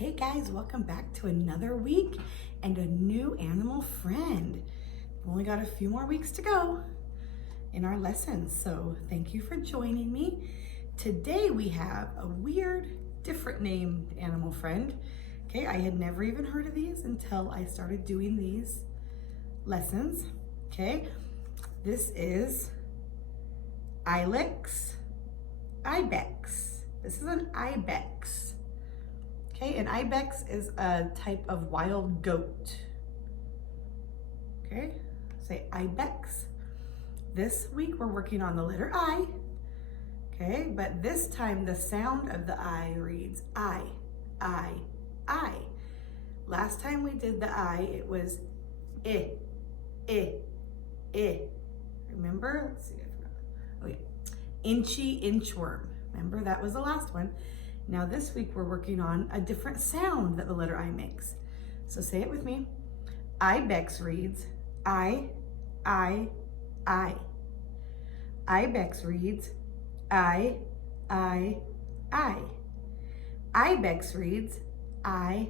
Hey guys, welcome back to another week and a new animal friend. We've only got a few more weeks to go in our lessons, so thank you for joining me. Today we have a weird, different named animal friend. Okay, I had never even heard of these until I started doing these lessons. Okay, this is Ilex Ibex. This is an ibex. Okay, an ibex is a type of wild goat. Okay, say ibex. This week we're working on the letter I. Okay, but this time the sound of the I reads I. Last time we did the I, it was I. Remember? Let's see, I forgot. Oh yeah, inchy inchworm. Remember, that was the last one. Now this week we're working on a different sound that the letter I makes. So say it with me. Ibex reads I. Ibex reads I. Ibex reads I.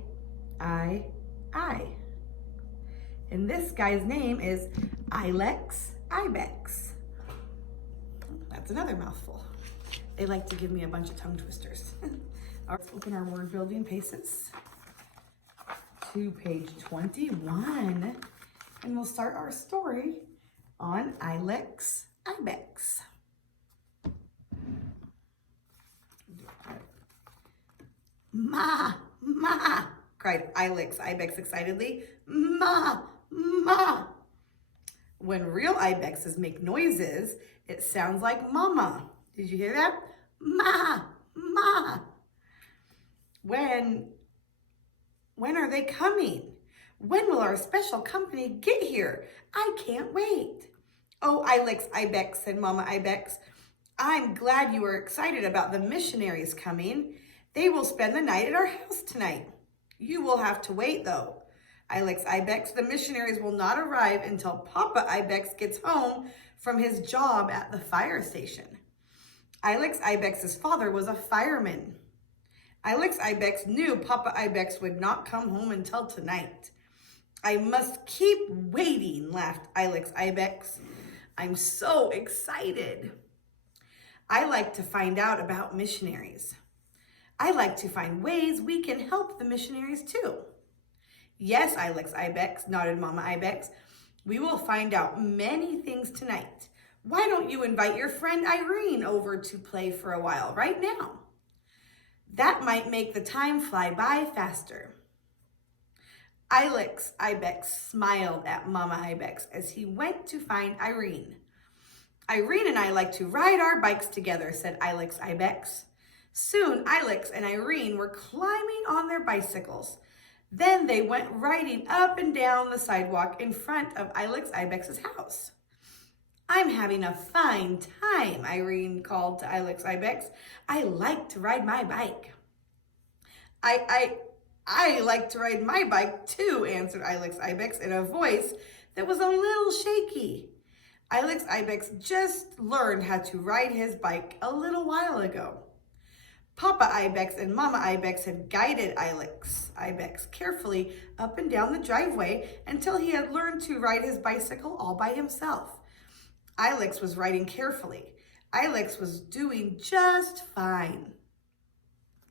And this guy's name is Ilex Ibex. That's another mouthful. They like to give me a bunch of tongue twisters. Let's open our word building paces to page 21, and we'll start our story on Ilex Ibex. Ma, ma, cried Ilex Ibex excitedly. Ma, ma. When real ibexes make noises, it sounds like mama. Did you hear that? Ma, ma. When are they coming? When will our special company get here? I can't wait. Oh, Ilex Ibex, said Mama Ibex. I'm glad you are excited about the missionaries coming. They will spend the night at our house tonight. You will have to wait though. Ilex Ibex, the missionaries will not arrive until Papa Ibex gets home from his job at the fire station. Ilex Ibex's father was a fireman. Ilex Ibex knew Papa Ibex would not come home until tonight. I must keep waiting, laughed Ilex Ibex. I'm so excited. I like to find out about missionaries. I like to find ways we can help the missionaries too. Yes, Ilex Ibex, nodded Mama Ibex. We will find out many things tonight. Why don't you invite your friend Irene over to play for a while right now? That might make the time fly by faster. Ilex Ibex smiled at Mama Ibex as he went to find Irene. Irene and I like to ride our bikes together, said Ilex Ibex. Soon, Ilex and Irene were climbing on their bicycles. Then they went riding up and down the sidewalk in front of Ilex Ibex's house. I'm having a fine time, Irene called to Ilex Ibex. I like to ride my bike. I like to ride my bike too, answered Ilex Ibex in a voice that was a little shaky. Ilex Ibex just learned how to ride his bike a little while ago. Papa Ibex and Mama Ibex had guided Ilex Ibex carefully up and down the driveway until he had learned to ride his bicycle all by himself. Ilex was riding carefully. Ilex was doing just fine.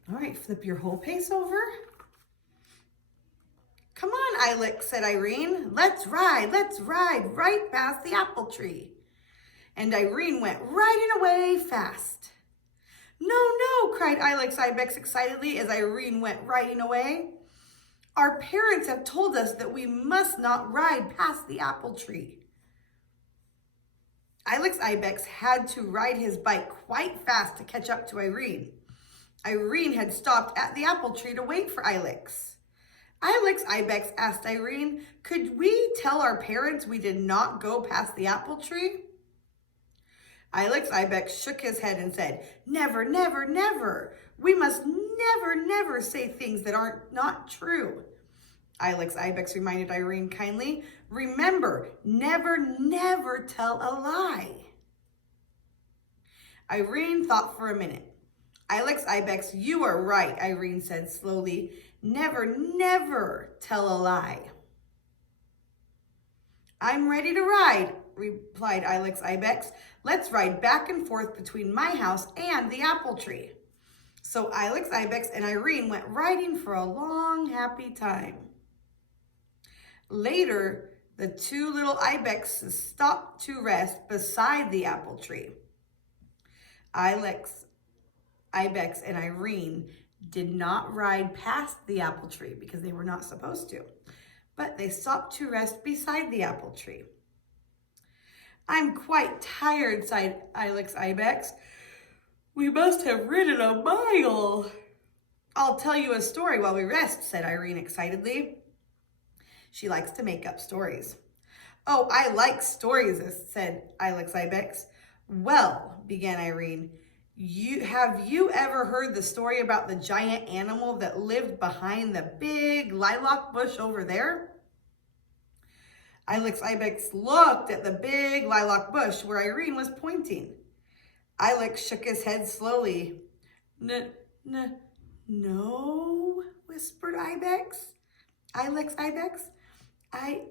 All right, flip your whole pace over. Come on, Ilex, said Irene. Let's ride right past the apple tree. And Irene went riding away fast. No, cried Ilex Ibex excitedly as Irene went riding away. Our parents have told us that we must not ride past the apple tree. Ilex Ibex had to ride his bike quite fast to catch up to Irene. Irene had stopped at the apple tree to wait for Ilex. Ilex Ibex asked Irene, could we tell our parents we did not go past the apple tree? Ilex Ibex shook his head and said, never, never, never. We must never, never say things that aren't not true. Ilex Ibex reminded Irene kindly, remember, never, never tell a lie. Irene thought for a minute. Ilex Ibex, you are right, Irene said slowly. Never, never tell a lie. I'm ready to ride, replied Ilex Ibex. Let's ride back and forth between my house and the apple tree. So Ilex Ibex and Irene went riding for a long, happy time. Later, the two little ibexes stopped to rest beside the apple tree. Ilex Ibex and Irene did not ride past the apple tree because they were not supposed to, but they stopped to rest beside the apple tree. I'm quite tired, sighed Ilex Ibex. We must have ridden a mile. I'll tell you a story while we rest, said Irene excitedly. She likes to make up stories. Oh, I like stories, said Ilex Ibex. Well, began Irene, have you ever heard the story about the giant animal that lived behind the big lilac bush over there? Ilex Ibex looked at the big lilac bush where Irene was pointing. Ilex shook his head slowly. No, whispered Ilex Ibex. I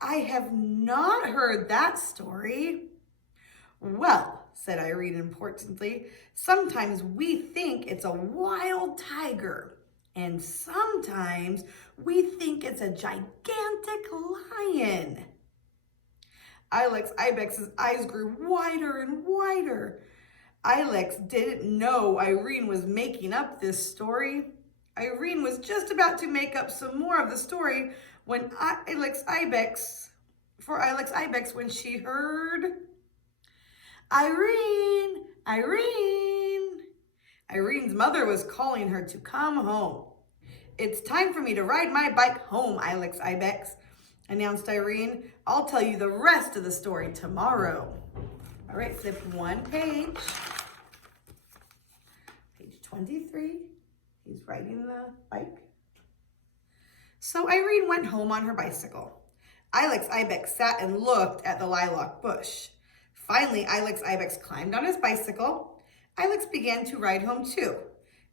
have not heard that story. Well, said Irene importantly, sometimes we think it's a wild tiger, and sometimes we think it's a gigantic lion. Ilex Ibex's eyes grew wider and wider. Ilex didn't know Irene was making up this story. Irene was just about to make up some more of the story when Ilex Ibex when she heard, Irene, Irene. Irene's mother was calling her to come home. It's time for me to ride my bike home, Ilex Ibex, announced Irene. I'll tell you the rest of the story tomorrow. All right, flip one page. Page 23. He's riding the bike. So Irene went home on her bicycle. Ilex Ibex sat and looked at the lilac bush. Finally, Ilex Ibex climbed on his bicycle. Ilex began to ride home too.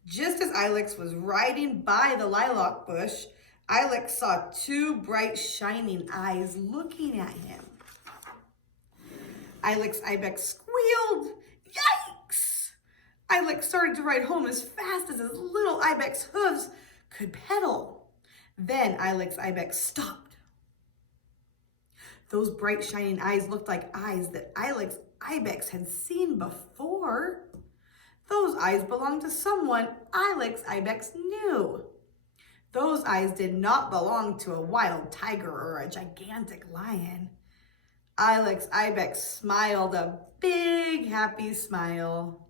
Just as Ilex was riding by the lilac bush, Ilex saw two bright shining eyes looking at him. Ilex Ibex squealed, Yikes! Ilex started to ride home as fast as his little ibex hooves could pedal. Then Ilex Ibex stopped. Those bright shining eyes looked like eyes that Ilex Ibex had seen before. Those eyes belonged to someone Ilex Ibex knew. Those eyes did not belong to a wild tiger or a gigantic lion. Ilex Ibex smiled a big, happy smile.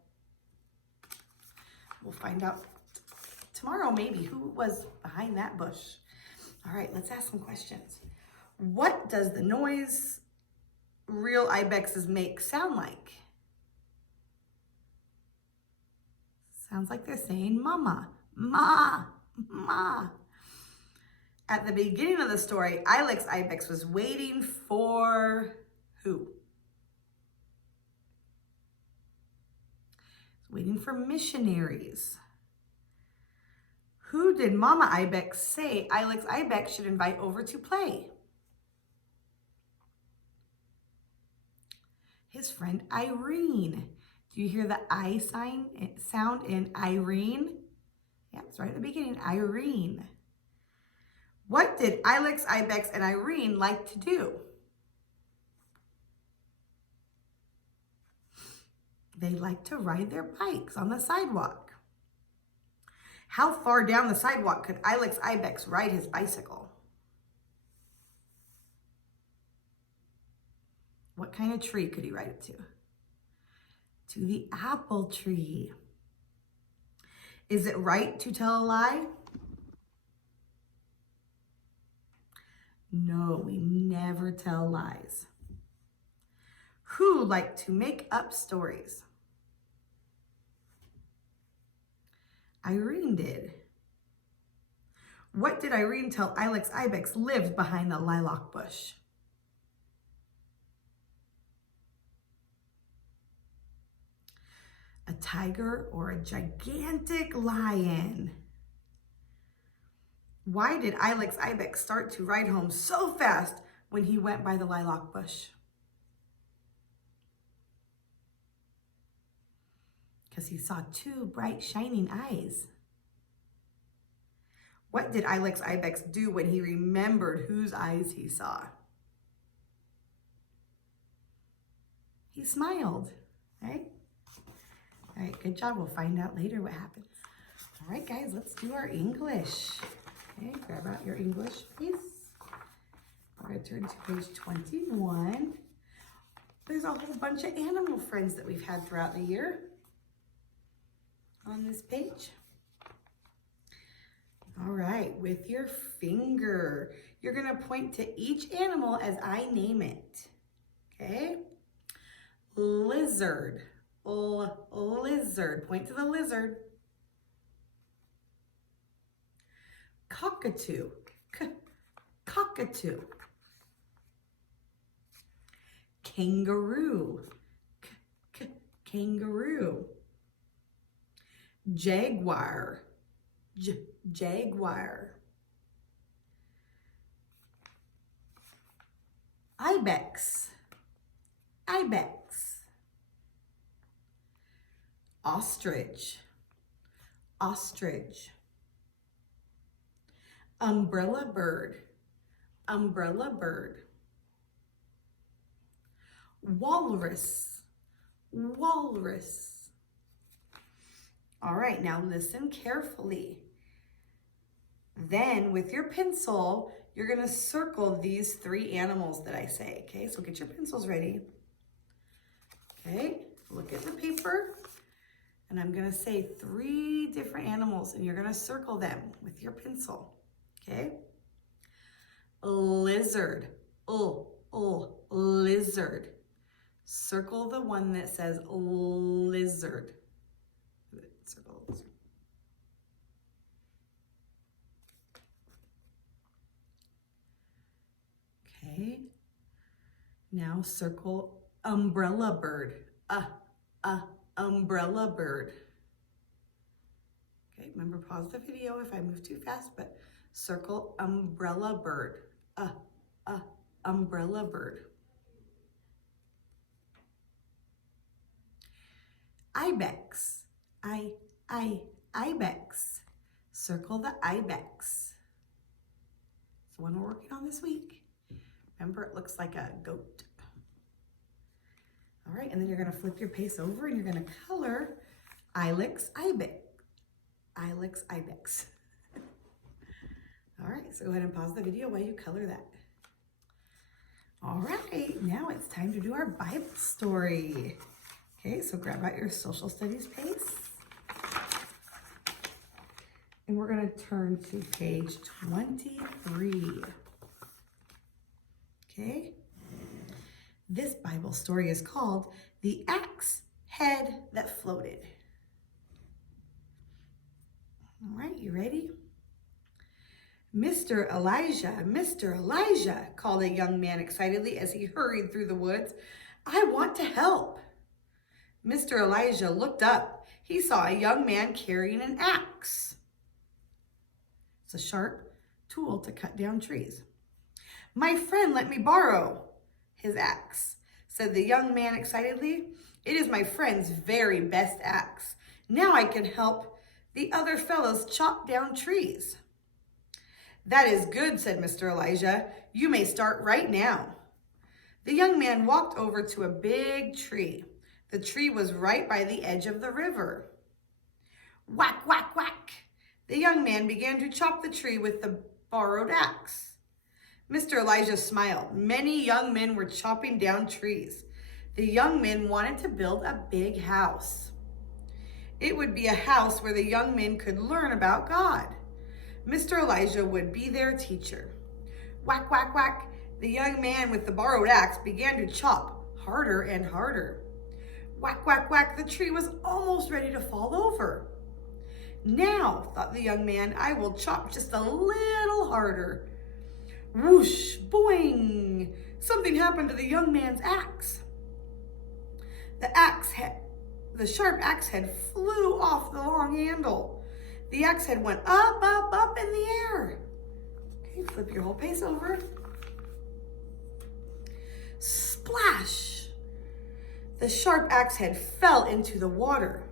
We'll find out tomorrow maybe who was behind that bush. All right, let's ask some questions. What does the noise real ibexes make sound like? Sounds like they're saying mama, ma, ma. At the beginning of the story, Ilex Ibex was waiting for who? Waiting for missionaries. Who did Mama Ibex say Ilex Ibex should invite over to play? His friend Irene. Do you hear the I sound in Irene? Yeah, it's right at the beginning, Irene. What did Ilex Ibex and Irene like to do? They like to ride their bikes on the sidewalk. How far down the sidewalk could Ilex Ibex ride his bicycle? What kind of tree could he ride it to? To the apple tree. Is it right to tell a lie? No, we never tell lies. Who liked to make up stories? Irene did. What did Irene tell Ilex Ibex lived behind the lilac bush? A tiger or a gigantic lion? Why did Ilex Ibex start to ride home so fast when he went by the lilac bush? Because he saw two bright shining eyes. What did Ilex Ibex do when he remembered whose eyes he saw? He smiled, right? All right, good job. We'll find out later what happens. All right, guys, let's do our English. Okay, grab out your English, please. We're going to turn to page 21. There's a whole bunch of animal friends that we've had throughout the year on this page. All right, with your finger, you're going to point to each animal as I name it. Okay? Lizard. Lizard. Point to the lizard. Cockatoo. Cockatoo. Kangaroo. Kangaroo. Jaguar. Jaguar. Ibex. Ibex. Ostrich. Ostrich. Umbrella bird. Umbrella bird. Walrus. Walrus. All right, now listen carefully. Then with your pencil, you're gonna circle these three animals that I say, okay? So get your pencils ready. Okay, look at the paper. And I'm gonna say three different animals and you're gonna circle them with your pencil, okay? Lizard, lizard. Circle the one that says lizard. Circle the lizard. Okay, now circle umbrella bird. Umbrella bird. Okay, remember pause the video if I move too fast, but circle umbrella bird. Umbrella bird. Ibex. Ibex. Circle the ibex. It's the one we're working on this week. Remember, it looks like a goat. All right, and then you're gonna flip your paste over and you're gonna color Ilex Ibex. Ilex Ibex. All right, so go ahead and pause the video while you color that. All right, now it's time to do our Bible story. Okay, so grab out your social studies paste. And we're gonna turn to page 23. Okay? This Bible story is called The Axe Head That Floated. All right, you ready? Mr. Elijah, called a young man excitedly as he hurried through the woods. I want to help. Mr. Elijah looked up. He saw a young man carrying an axe. It's a sharp tool to cut down trees. My friend let me borrow his axe, said the young man excitedly. It is my friend's very best axe. Now I can help the other fellows chop down trees. That is good, said Mr. Elijah. You may start right now. The young man walked over to a big tree. The tree was right by the edge of the river. Whack, whack, whack. The young man began to chop the tree with the borrowed axe. Mr. Elijah smiled. Many young men were chopping down trees. The young men wanted to build a big house. It would be a house where the young men could learn about God. Mr. Elijah would be their teacher. Whack, whack, whack. The young man with the borrowed axe began to chop harder and harder. Whack, whack, whack. The tree was almost ready to fall over. Now, thought the young man, I will chop just a little harder. Whoosh, boing. Something happened to the young man's axe. The axe the sharp axe head flew off the long handle. The axe head went up, up, up in the air. Okay, flip your whole face over. Splash! The sharp axe head fell into the water.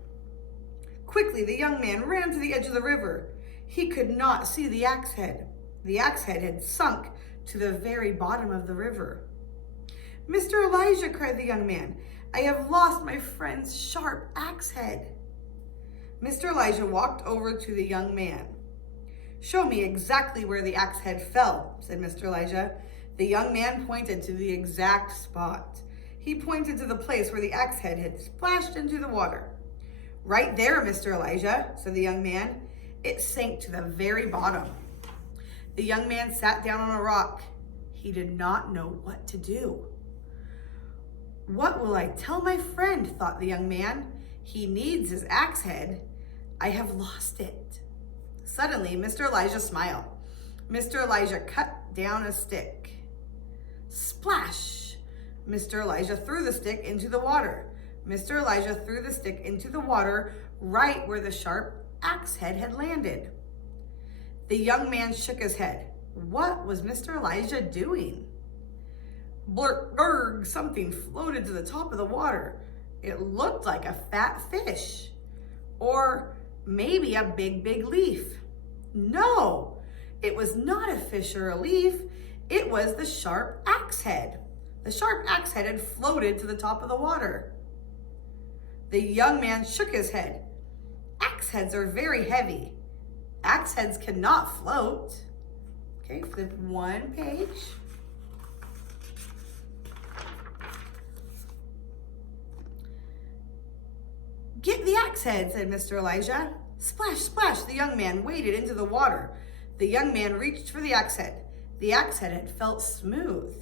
Quickly, the young man ran to the edge of the river. He could not see the axe head. The axe head had sunk to the very bottom of the river. "Mr. Elijah," cried the young man, "I have lost my friend's sharp axe head." Mr. Elijah walked over to the young man. "Show me exactly where the axe head fell," said Mr. Elijah. The young man pointed to the exact spot. He pointed to the place where the axe head had splashed into the water. "Right there, Mr. Elijah," said the young man. It sank to the very bottom. The young man sat down on a rock. He did not know what to do. "What will I tell my friend?" thought the young man. "He needs his axe head. I have lost it." Suddenly, Mr. Elijah smiled. Mr. Elijah cut down a stick. Splash! Mr. Elijah threw the stick into the water. Mr. Elijah threw the stick into the water right where the sharp axe head had landed. The young man shook his head. What was Mr. Elijah doing? Blurk, blurg, something floated to the top of the water. It looked like a fat fish. Or maybe a big, big leaf. No, it was not a fish or a leaf. It was the sharp axe head. The sharp axe head had floated to the top of the water. The young man shook his head. Axe heads are very heavy. Axe heads cannot float. Okay, flip one page. "Get the axe head," said Mr. Elijah. Splash, splash, the young man waded into the water. The young man reached for the axe head. The axe head had felt smooth.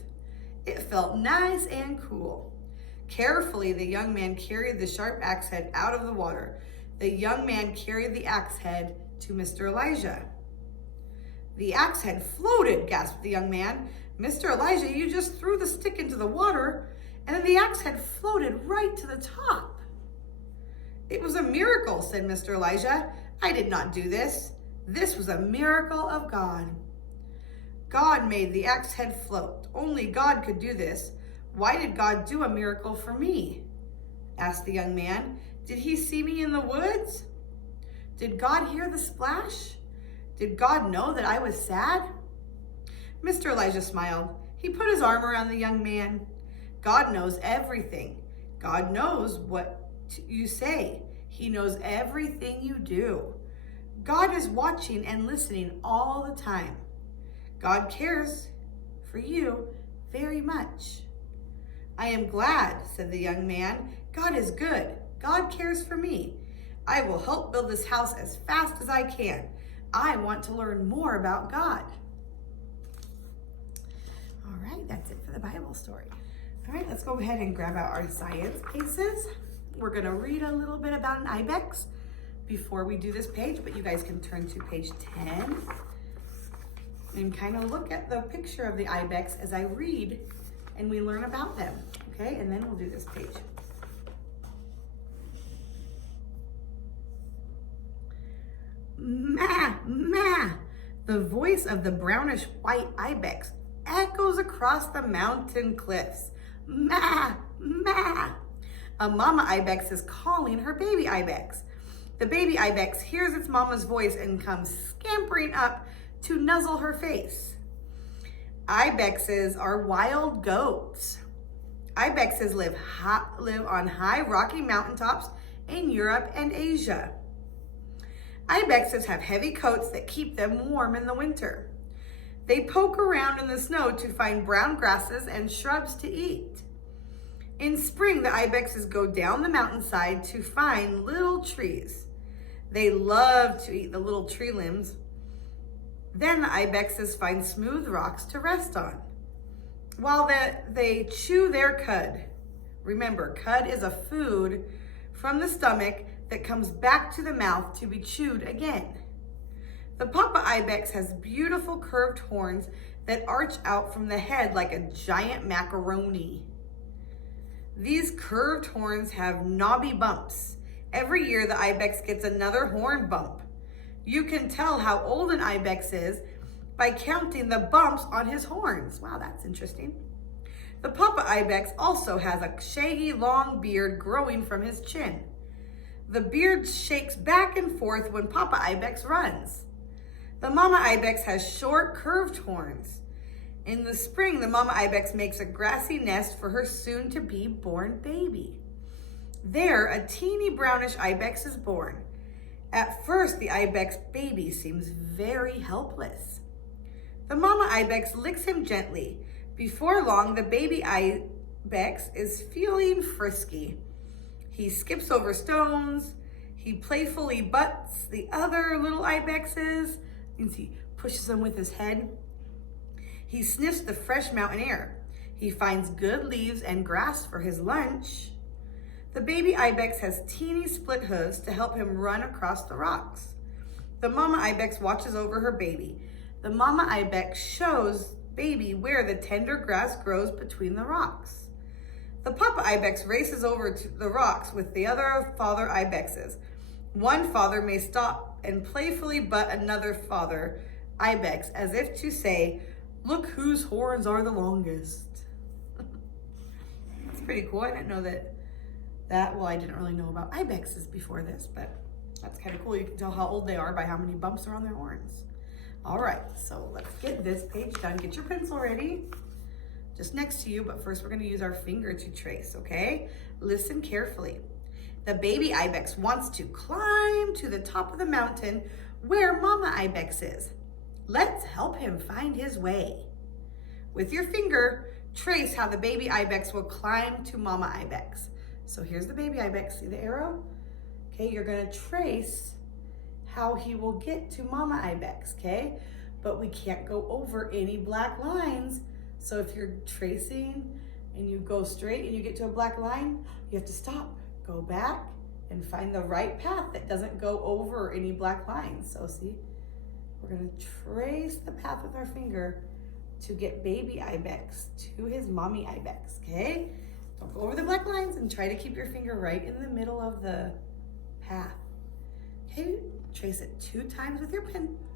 It felt nice and cool. Carefully, the young man carried the sharp axe head out of the water. The young man carried the axe head to Mr. Elijah. "The axe head floated," gasped the young man. "Mr. Elijah, you just threw the stick into the water, and then the axe head floated right to the top." "It was a miracle," said Mr. Elijah. "I did not do this. This was a miracle of God." "God made the axe head float. Only God could do this. Why did God do a miracle for me?" asked the young man. "Did he see me in the woods? Did God hear the splash? Did God know that I was sad?" Mr. Elijah smiled. He put his arm around the young man. "God knows everything. God knows what you say. He knows everything you do. God is watching and listening all the time. God cares for you very much." "I am glad," said the young man. "God is good. God cares for me. I will help build this house as fast as I can. I want to learn more about God." All right, that's it for the Bible story. All right, let's go ahead and grab out our science pieces. We're going to read a little bit about an ibex before we do this page, but you guys can turn to page 10 and kind of look at the picture of the ibex as I read and we learn about them, okay? And then we'll do this page. "Ma, ma," the voice of the brownish white ibex echoes across the mountain cliffs. "Ma, ma." A mama ibex is calling her baby ibex. The baby ibex hears its mama's voice and comes scampering up to nuzzle her face. Ibexes are wild goats. Ibexes live on high rocky mountaintops in Europe and Asia. Ibexes have heavy coats that keep them warm in the winter. They poke around in the snow to find brown grasses and shrubs to eat. In spring, the ibexes go down the mountainside to find little trees. They love to eat the little tree limbs. Then the ibexes find smooth rocks to rest on, while they chew their cud. Remember, cud is a food from the stomach that comes back to the mouth to be chewed again. The papa ibex has beautiful curved horns that arch out from the head like a giant macaroni. These curved horns have knobby bumps. Every year the ibex gets another horn bump. You can tell how old an ibex is by counting the bumps on his horns. Wow, that's interesting. The papa ibex also has a shaggy long beard growing from his chin. The beard shakes back and forth when papa ibex runs. The mama ibex has short curved horns. In the spring, the mama ibex makes a grassy nest for her soon-to-be born baby. There, a teeny brownish ibex is born. At first, the ibex baby seems very helpless. The mama ibex licks him gently. Before long, the baby ibex is feeling frisky. He skips over stones. He playfully butts the other little ibexes. You can see, pushes them with his head. He sniffs the fresh mountain air. He finds good leaves and grass for his lunch. The baby ibex has teeny split hooves to help him run across the rocks. The mama ibex watches over her baby. The mama ibex shows baby where the tender grass grows between the rocks. The papa ibex races over to the rocks with the other father ibexes. One father may stop and playfully butt another father ibex as if to say, "Look whose horns are the longest." That's pretty cool. I didn't know well, I didn't really know about ibexes before this, but that's kind of cool. You can tell how old they are by how many bumps are on their horns. All right, so let's get this page done. Get your pencil ready, just next to you, but first we're gonna use our finger to trace, okay? Listen carefully. The baby ibex wants to climb to the top of the mountain where mama ibex is. Let's help him find his way. With your finger, trace how the baby ibex will climb to mama ibex. So here's the baby ibex, see the arrow? Okay, you're gonna trace how he will get to mama ibex, okay? But we can't go over any black lines. So if you're tracing and you go straight and you get to a black line, you have to stop, go back and find the right path that doesn't go over any black lines. So see, we're gonna trace the path with our finger to get baby ibex to his mommy ibex, okay? Don't go over the black lines and try to keep your finger right in the middle of the path. Okay, trace it 2 times with your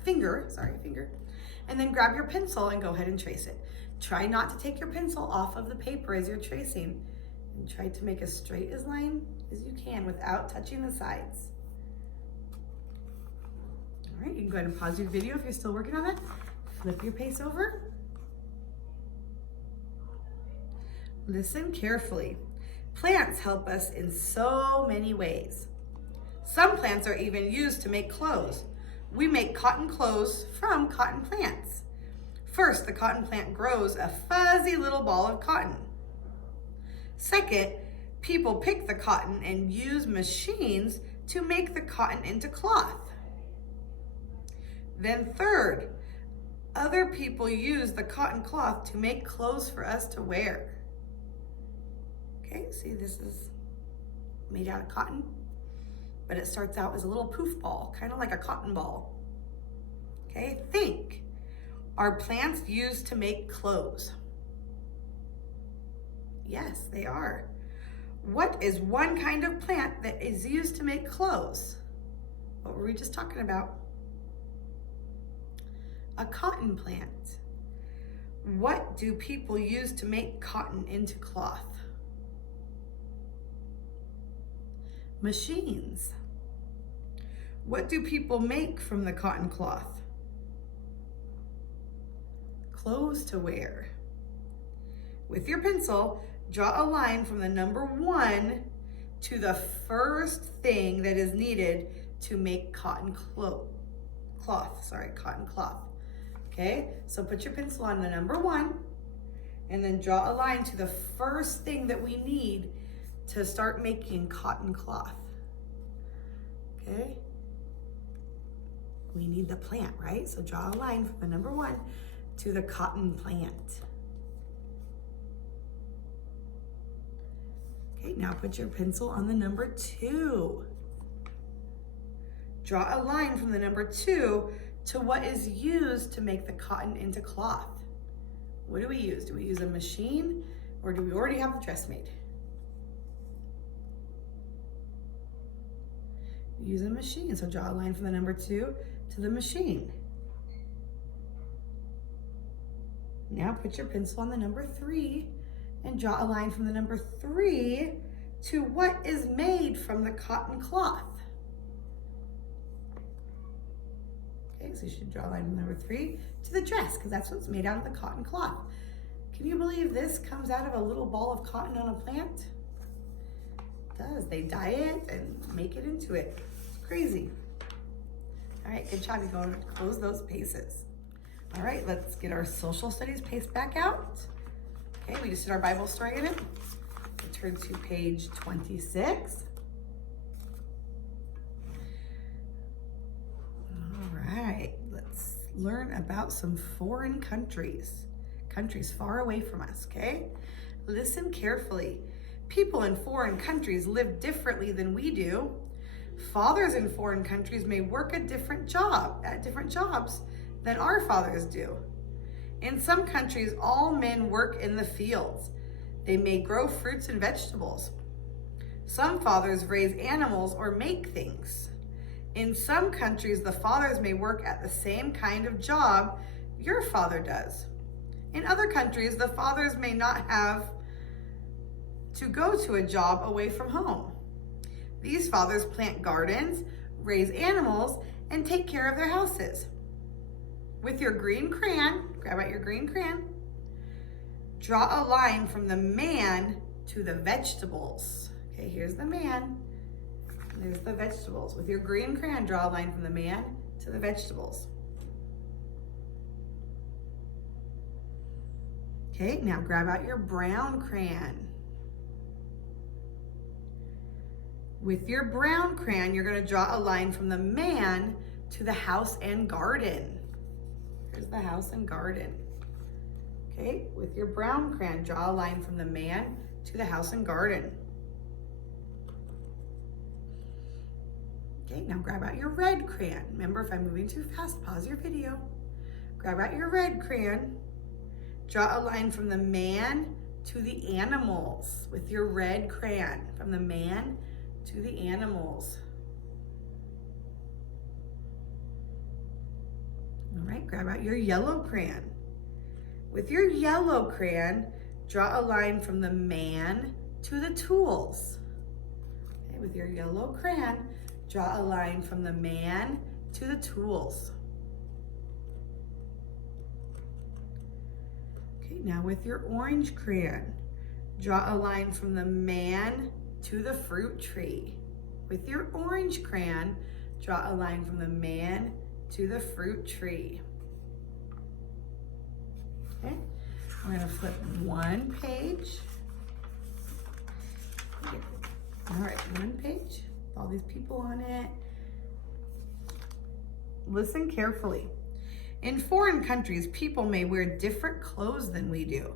finger, and then grab your pencil and go ahead and trace it. Try not to take your pencil off of the paper as you're tracing, and try to make as straight as line as you can without touching the sides. All right, you can go ahead and pause your video if you're still working on it. Flip your pace over. Listen carefully. Plants help us in so many ways. Some plants are even used to make clothes. We make cotton clothes from cotton plants. First, the cotton plant grows a fuzzy little ball of cotton. Second, people pick the cotton and use machines to make the cotton into cloth. Then third, other people use the cotton cloth to make clothes for us to wear. Okay, see, this is made out of cotton, but it starts out as a little poof ball, kind of like a cotton ball. Okay, think. Are plants used to make clothes? Yes, they are. What is one kind of plant that is used to make clothes? What were we just talking about? A cotton plant. What do people use to make cotton into cloth? Machines. What do people make from the cotton cloth? Clothes to wear. With your pencil, draw a line from the number 1 to the first thing that is needed to make cotton cloth. Okay, so put your pencil on the number 1 and then draw a line to the first thing that we need to start making cotton cloth. Okay, we need the plant, right? So draw a line from the number 1 to the cotton plant. Okay, now put your pencil on the number 2. Draw a line from the number 2 to what is used to make the cotton into cloth. What do we use? Do we use a machine or do we already have the dress made? use a machine. So draw a line from the number 2 to the machine. Now put your pencil on the number 3 and draw a line from the number 3 to what is made from the cotton cloth. Okay, so you should draw a line from number 3 to the dress, because that's what's made out of the cotton cloth. Can you believe this comes out of a little ball of cotton on a plant? It does. They dye it and make it into it. It's crazy. All right, good job. You're going to close those paces. All right, let's get our social studies pace back out. Okay, we just did our Bible story in it. We'll turn to page 26. All right, let's learn about some foreign countries far away from us, okay? Listen carefully. People in foreign countries live differently than we do. Fathers in foreign countries may work at different jobs than our fathers do. In some countries, all men work in the fields. They may grow fruits and vegetables. Some fathers raise animals or make things. In some countries, the fathers may work at the same kind of job your father does. In other countries, the fathers may not have to go to a job away from home. These fathers plant gardens, raise animals, and take care of their houses. With your green crayon, grab out your green crayon, draw a line from the man to the vegetables. Okay, here's the man, and there's the vegetables. With your green crayon, draw a line from the man to the vegetables. Okay, now grab out your brown crayon. With your brown crayon, you're going to draw a line from the man to the house and garden. Here's the house and garden. Okay, with your brown crayon, draw a line from the man to the house and garden. Okay, now grab out your red crayon. Remember, if I'm moving too fast, pause your video. Grab out your red crayon. Draw a line from the man to the animals with your red crayon. From the man to the animals. All right, grab out your yellow crayon. With your yellow crayon, draw a line from the man to the tools. Okay, with your yellow crayon, draw a line from the man to the tools. Okay, now with your orange crayon, draw a line from the man to the fruit tree. With your orange crayon, draw a line from the man to the fruit tree. Okay, we're gonna flip one page. All right, one page, all these people on it. Listen carefully. In foreign countries, people may wear different clothes than we do.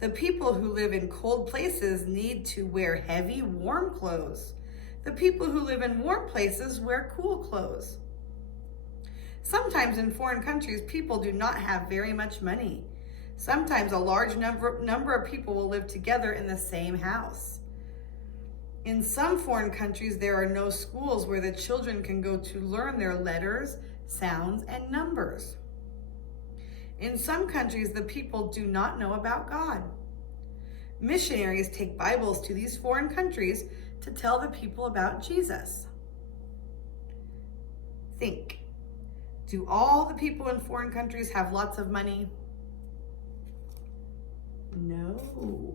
The people who live in cold places need to wear heavy, warm clothes. The people who live in warm places wear cool clothes. Sometimes in foreign countries, people do not have very much money. Sometimes a large number of people will live together in the same house. In some foreign countries, there are no schools where the children can go to learn their letters, sounds, and numbers. In some countries, the people do not know about God. Missionaries take Bibles to these foreign countries to tell the people about Jesus. Think, do all the people in foreign countries have lots of money? No.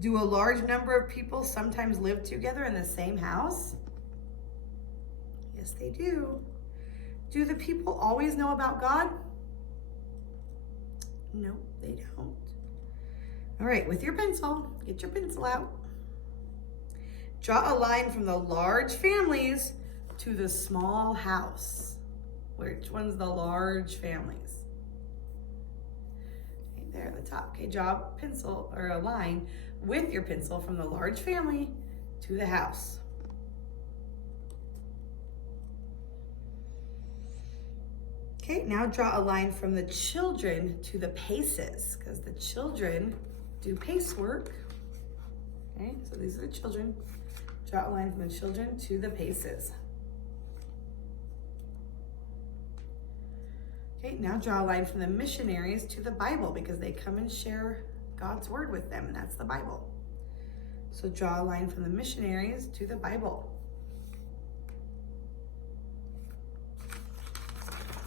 Do a large number of people sometimes live together in the same house? Yes, they do. Do the people always know about God? No, they don't. All right, with your pencil, get your pencil out. Draw a line from the large families to the small house. Which one's the large families? Okay, there at the top. Okay, draw a pencil or a line with your pencil from the large family to the house. Okay, now draw a line from the children to the paces, because the children do pace work. Okay, so these are the children. Draw a line from the children to the paces. Okay, now draw a line from the missionaries to the Bible because they come and share God's word with them, and that's the Bible. So draw a line from the missionaries to the Bible.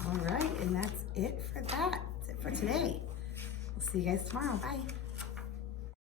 All right, and that's it for that. That's it for today. We'll see you guys tomorrow. Bye.